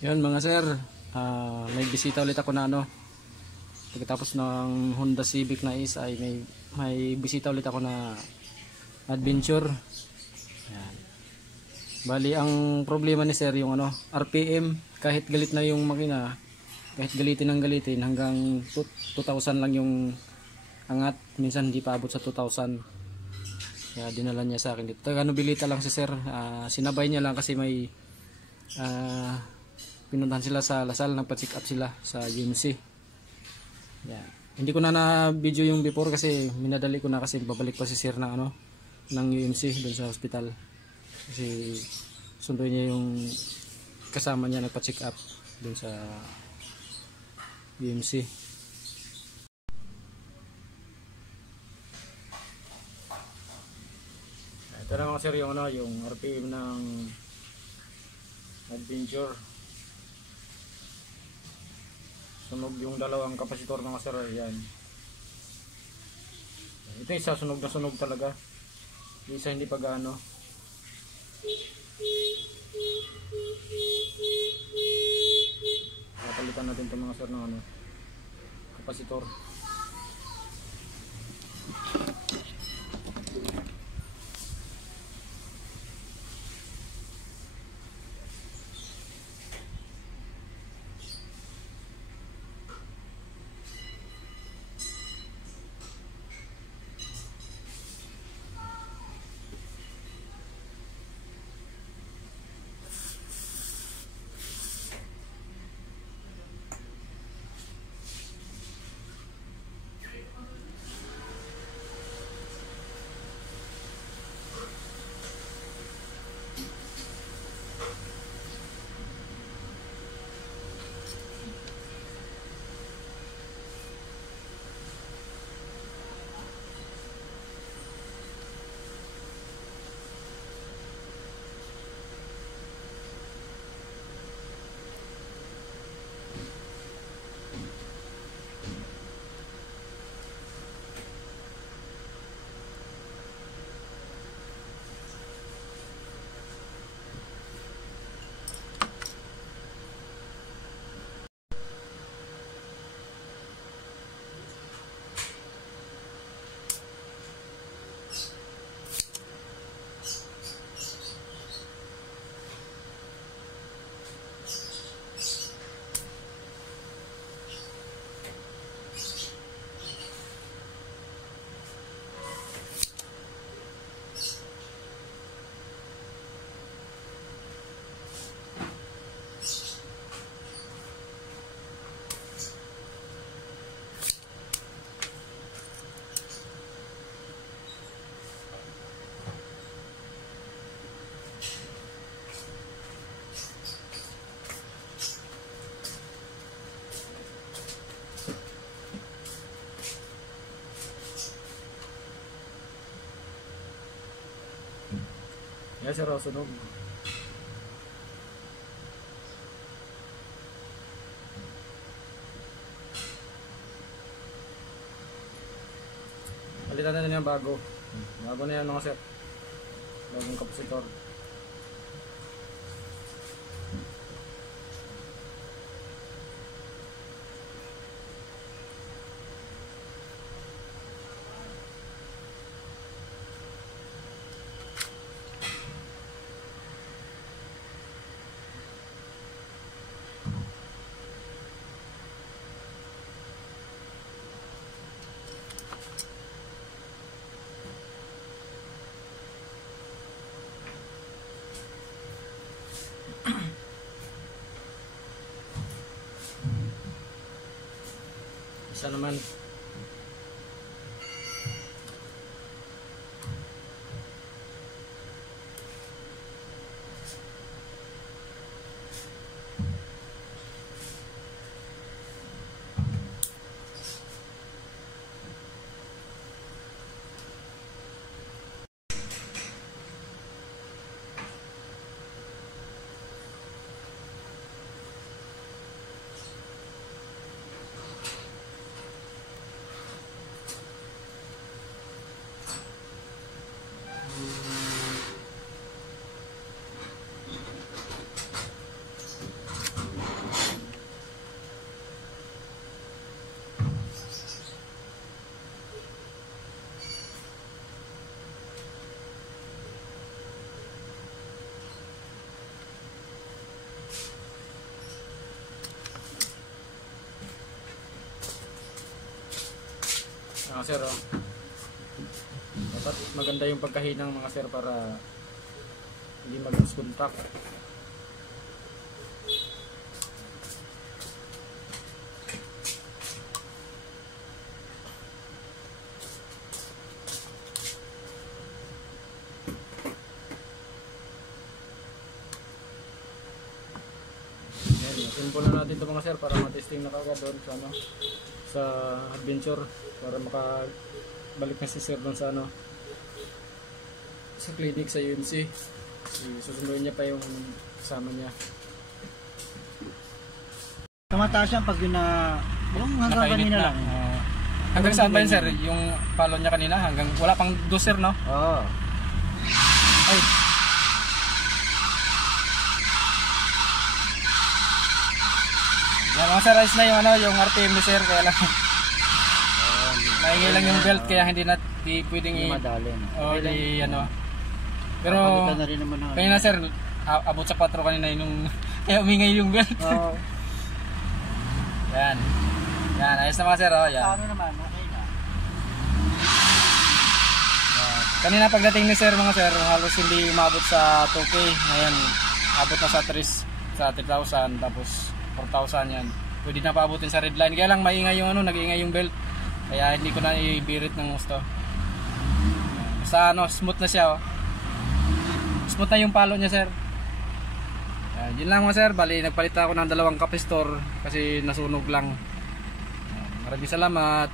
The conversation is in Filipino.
Yun mga sir, may bisita ulit ako na pagkatapos ng Honda Civic na is ay may bisita ulit ako na adventure. Ayan. Bali ang problema ni sir yung RPM, kahit galit na yung makina, kahit galitin ng galitin hanggang 2,000 lang yung angat, minsan hindi pa abot sa 2,000. Kaya dinala niya sa akin dito. Taga-Nobilita lang si sir, sinabay niya lang kasi may pinuntahan sila sa Lasal, nagpa-check up sila sa UMC. Yeah. Hindi ko na video yung before kasi minadali ko na kasi babalik pa si sir na ng UMC doon sa hospital. Kasi sunduin niya yung kasama niya nagpa-check up doon sa UMC. Ito na mga sir yung yung RPM ng adventure. Sunog yung dalawang kapasitor mga sir. Ayan. Ito isa sunog na sunog talaga. Isa hindi pa gaano. Napalitan natin ito mga sir ng kapasitor. Yan sir, sunog. Palitan na yan bago. Bago na yan mga sir. Bagong kapasitor. Isa naman. Mga sir, oh. Dapat maganda yung pagkahinang mga sir para hindi mag-lose contact. Simple na natin ito mga sir para matesting na kagad doon sa, ano, sa adventure para makabalik na si sir doon sa, ano, sa clinic sa UNC. Susunduin niya pa yung kasama niya. Tumataas yan pag yun na yung hanggang kanina lang. Hanggang saan ba yun sir? Yung palo niya kanina hanggang wala pang doser no? Oo. Ay. Yan mga sir, ayos na yung ano, yung RPM ni sir kaya lang. Nahingi lang yung belt kaya hindi na pwedeng madali. Oh, di ano. Pero na rin naman kanina sir, abot sa 4 kanina yung kaya umingay yung belt. Oo. Yan. Yan, ayos na mga sir, oh, yan. Ano naman, okay na. Yan. Kanina pagdating ni sir mga sir, halos hindi umabot sa 2K. Ngayon, abot na sa 3,000 tapos 4,000 yan. Pwede na paabutin sa red line. Kaya lang maingay yung ano, nag-iingay yung belt. Kaya hindi ko na ibirit ng gusto. Basta ano, smooth na siya, oh. Smooth na yung palo niya sir. Yun lang mga sir, bali nagpalit ako ng 2 capacitor kasi nasunog lang. Maraming salamat.